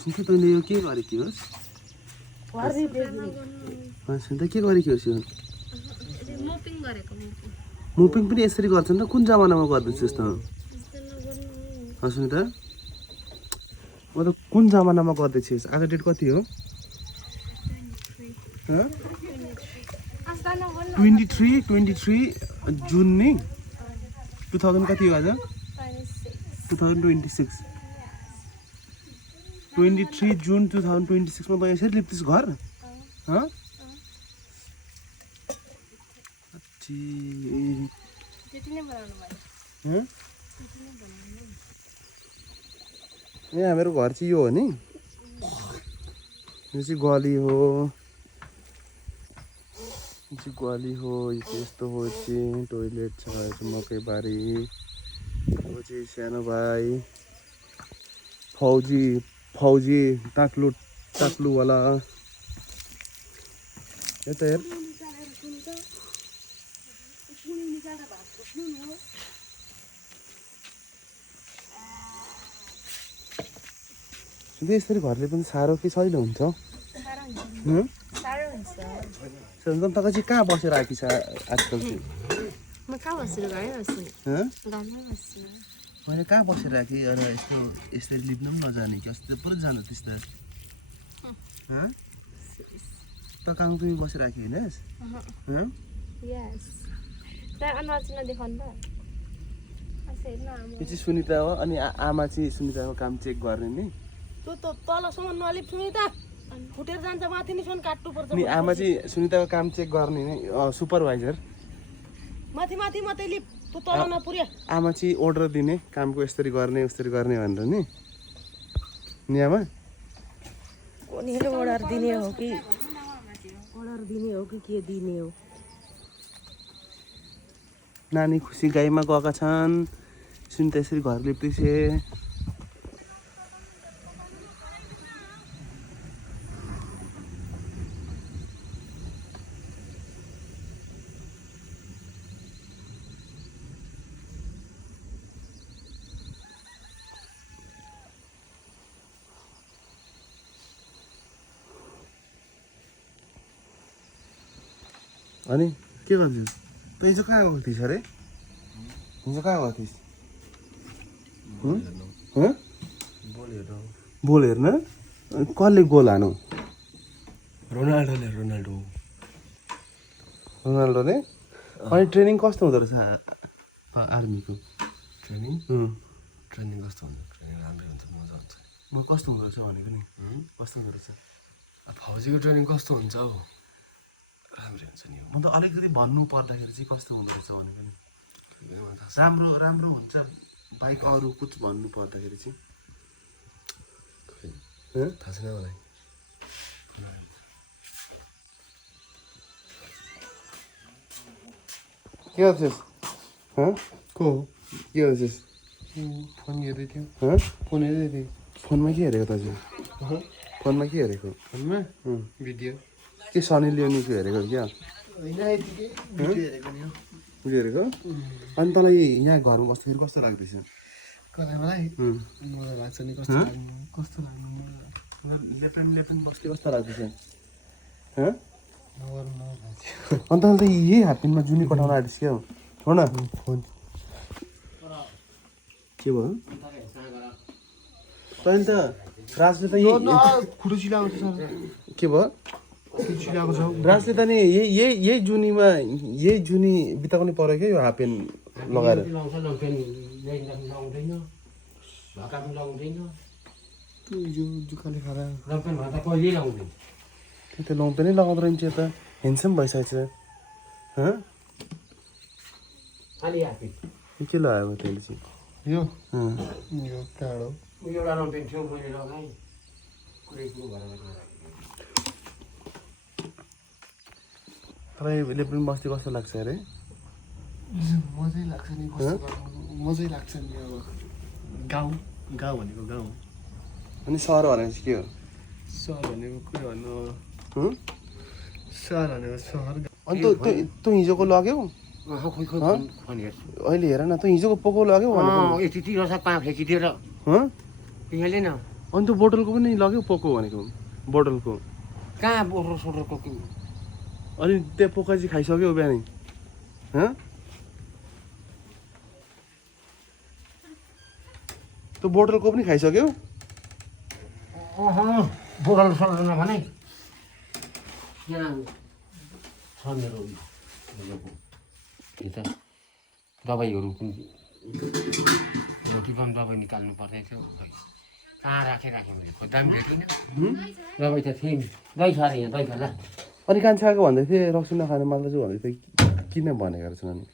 सुन्थे तैँले यो के गरेकी होस् सुन्दा के गरेकी होस् यो मोपिङ पनि यसरी गर्छन् र कुन जमानामा गर्दैछस् त सुन्दा म त कुन जमानामा गर्दैछस् आज डेट कति हो 23 जुन नि 2000 कति हो आज 2026 23 जुन 2026 मा त यसरी लिप्दैछ घर यहाँ मेरो घर चाहिँ यो हो नि यो चाहिँ गली हो यो चाहिँ यस्तो हो चाहिँ टोइलेट छ मकैबारी यो चाहिँ सानो भाइ फौजी टाक्लु वाला यता हेर यसरी घरले पनि साह्रो कि सहिलो हुन्छ तपाईँ चाहिँ कहाँ बसेर आएकी छ आजकल चाहिँ मैले कहाँ बसेर आएँ यस्तो यसरी लिप्नु पनि नजाने कि अस्ति पुरा जानु त्यस्तो त कहाँ तिमी बसेर आएँ होइन यो चाहिँ सुनिता हो अनि आमा चाहिँ सुनिताको काम चेक गर्ने नि नि आमा चाहिँ सुनिताको काम चेक गर्ने नि सुपरभाइजर आमा चाहिँ अर्डर दिने कामको यसरी गर्ने उस्तरी गर्ने भनेर नि आमा अर्डर दिने हो कि के दिने हो नानी खुसी गाईमा गएका छन् सुनिता यसरी घर लिप्दैछ अनि के गर्छस् त हिजो कहाँ गएको थिइस् अरे हिजो कहाँ गएको थिइस् बोल हेर्न कसले गोल हानु रोनाल्डोले अनि ट्रेनिङ कस्तो हुँदो रहेछ आर्मीको ट्रेनिङ कस्तो हुन्छ ट्रेनिङ राम्रै हुन्छ मजा हुन्छ म कस्तो हुँदो रहेछ भनेको नि कस्तो हुँदो रहेछ फौजीको ट्रेनिङ कस्तो हुन्छ हौ राम्रै हुन्छ नि म त अलिकति भन्नु पर्दाखेरि चाहिँ कस्तो हुँदो रहेछ भनेको नि राम्रो हुन्छ बाइक अरू कुछ भन्नु पर्दाखेरि चाहिँ थाहा छैन मलाई के गर्छस् को के गर्छस् फोन हेर्दै थियो फोन हेर्दै थिएँ फोनमा के हेरेको दाजु फोनमा के हेरेको फोनमा भिडियो के सनी लियोनीको हेरेको क्या हेरेको नि भिडियो हेरेको अनि तँलाई यहाँ घरमा बस्दाखेरि कस्तो लाग्दैछ मलाई मजा लाग्छ नि कस्तो लाग्नु लेप्रेन बस्दै कस्तो लाग्दैछ नगर्नु अन्त त यही हातपिनमा जुनी पठाउन आँटिस् क्या हो न फोन के भयो तैँले त राजले त खुट्टो चिलाएको छ के भयो चिलाएको छ राजले त नि यही जुनी बिताउने पऱ्यो क्या यो हाफ प्यान्ट लगाएर जुकाले खाएर त्यो लङ प्यान्टै लगाउँदो रहेछ त ह्यान्डसम भइसकेको छ के लगाएको त्यसले चाहिँ यो काँडो तपाईँले पनि बस्ती कस्तो लाग्छ अरे मजै लाग्छ नि मजै लाग्छ नि अब गाउँ भनेको गाउँ अनि सहर भनेपछि के हो सहर भनेको के भन्नु सहर भनेको सहर अनि तँ हिजोको लग्यौ अहिले हेर न तँ हिजोको पोको लग्यौ यति रहेछ पा फ्याँकिदिएर यहाँले न अनि त्यो बोतलको पनि लग्यो पोको भनेको बोतलको कहाँ बोटर सोटरको अनि त्यो पोका चाहिँ खाइसक्यो बिहानै हँ त्यो बोतलको पनि खाइसक्यो बोतल सोटर नभने यहाँ छ मेरो यो त दबाईहरू टिपम दबाई निकाल्नु पर्ने थियो कहाँ राखेँ मैले खोज्दा पनि भेटिनँ दबाई त थिएँ नि दही छ अरे यहाँ दही छ ल अनि कान्छाको भन्दै थिएँ रक्सी नखाने माल्दा चाहिँ भन्दै थिएँ किन भनेको रहेछन् अनि